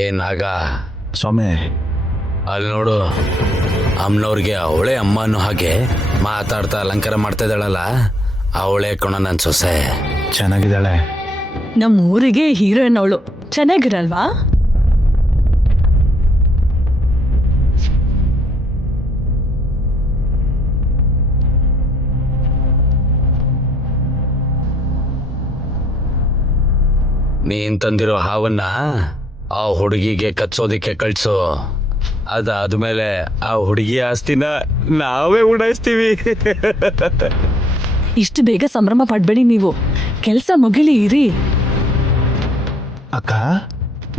ಏನಾಗ ಸ್ವಾಮಿ, ಅಲ್ಲಿ ನೋಡು, ಅಮ್ಮನವ್ರಿಗೆ ಅವಳೇ ಅಮ್ಮ ಅನ್ನೋ ಹಾಗೆ ಮಾತಾಡ್ತಾ ಅಲಂಕಾರ ಮಾಡ್ತಾ ಇದ್ದಾಳಲ್ಲ, ಅವಳೇ ಕಣ ನನ್ನ ಸೊಸೆ. ಚೆನ್ನಾಗಿದ್ದಾಳೆ. ನಮ್ಮ ಊರಿಗೆ ಹೀರೋಯಿನ್ ಅವಳು. ಚೆನ್ನಾಗಿರಲ್ವಾ? ನೀನ್ ತಂದಿರೋ ಹಾವನ್ನ ಆ ಹುಡುಗಿಗೆ ಕಚ್ಚೋದಿಕ್ಕೆ ಕಳ್ಸು. ಅದಾದ್ಮೇಲೆ ಆ ಹುಡುಗಿ ಆಸ್ತಿನ ನಾವೇ ಉಡಾಯಿಸ್ತೀವಿ. ಇಷ್ಟು ಬೇಗ ಸಂಭ್ರಮ ಪಡ್ಬೇಡಿ ನೀವು. ಕೆಲಸ ಮುಗಿಲಿ ಇರಿ. ಅಕ್ಕ,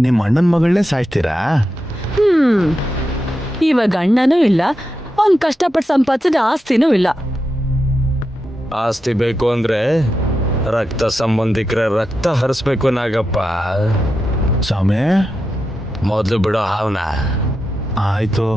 ನಿಮ್ಮ ಅಣ್ಣನ ಮಗಳನ್ನೇ ಸಾಯ್ತೀರಾ? ಇವಾಗ ಅಣ್ಣನೂ ಇಲ್ಲ, ಅವ್ನ್ ಕಷ್ಟಪಟ್ಟು ಸಂಪಾದಿಸಿದ ಆಸ್ತಿನೂ ಇಲ್ಲ. ಆಸ್ತಿ ಬೇಕು ಅಂದ್ರೆ ರಕ್ತ ಸಂಬಂಧಿಕರ ರಕ್ತ ಹರಿಸ್ಬೇಕು ನಾಗಪ್ಪ. ಸ್ವಾಮಿ, ಮೊದಲು ಬಿಡೋ ಹಾವನ. ಆಯ್ತು.